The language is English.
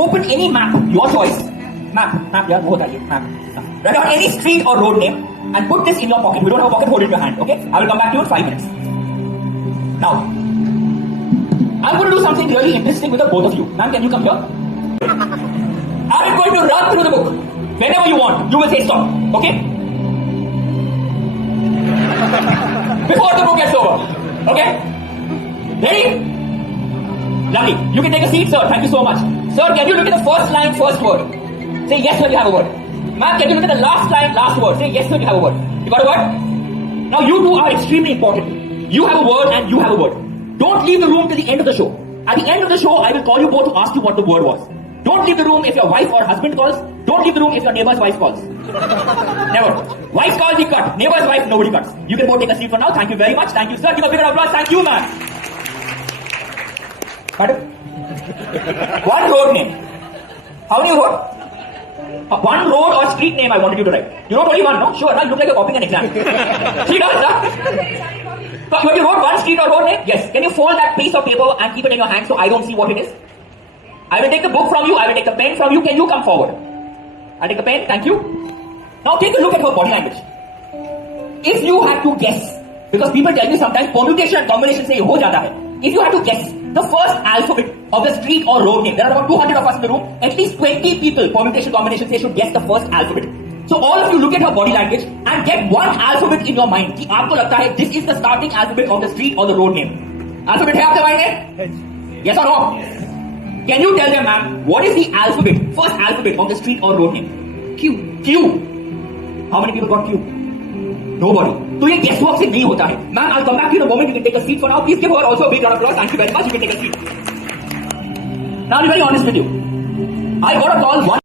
Open any map, your choice. Map, yeah, wo hota hai, map. Write down any street or road name and put this in your pocket. We don't have a pocket, hold it in your hand, okay? I will come back to you in 5 minutes. Now, I'm going to do something really interesting with the both of you. Ma'am, can you come here? I'm going to run through the book. Whenever you want, you will say stop, okay? Before the book gets over, okay? Ready? Lovely. You can take a seat, sir. Thank you so much. Sir, can you look at the first line, first word? Say yes, sir, you have a word. Ma'am, can you look at the last line, last word? Say yes, sir, you have a word. You got a word? Now, you two are extremely important. You have a word and you have a word. Don't leave the room till the end of the show. At the end of the show, I will call you both to ask you what the word was. Don't leave the room if your wife or husband calls. Don't leave the room if your neighbor's wife calls. Never. Wife calls, you cut. Neighbor's wife, nobody cuts. You can both take a seat for now. Thank you very much. Thank you, sir. Give a big round of applause. Thank you, man. Pardon? One road name. How many you wrote? One road or street name I wanted you to write. You wrote only one, no? Sure, now you look like you're copying an exam. 3 dollars, huh? So you wrote one street or road name? Yes. Can you fold that piece of paper and keep it in your hand so I don't see what it is? I will take the book from you. I will take the pen from you. Can you come forward? I'll take the pen. Thank you. Now take a look at her body language. If you had to guess, because people tell me sometimes permutation and combination say ho jata hai. If you had to guess the first alphabet of the street or road name, there are about 200 of us in the room, at least 20 people, permutation, combination say should guess the first alphabet. So all of you look at her body language and get one alphabet in your mind. कि आपको लगता है this is the starting alphabet of the street or the road name. Alphabet है आपके mind में? Yes or no? Can you tell them, ma'am, what is the alphabet, first alphabet of the street or road name? Q. Q. How many people got Q? Nobody. तो ये guesswork से नहीं होता है. Ma'am, I'll come back to you in a moment. You can take a seat for now. Please give her also a big round of applause. Thank you very much. You can take a seat. Now, I'll be very honest with you. I got a call one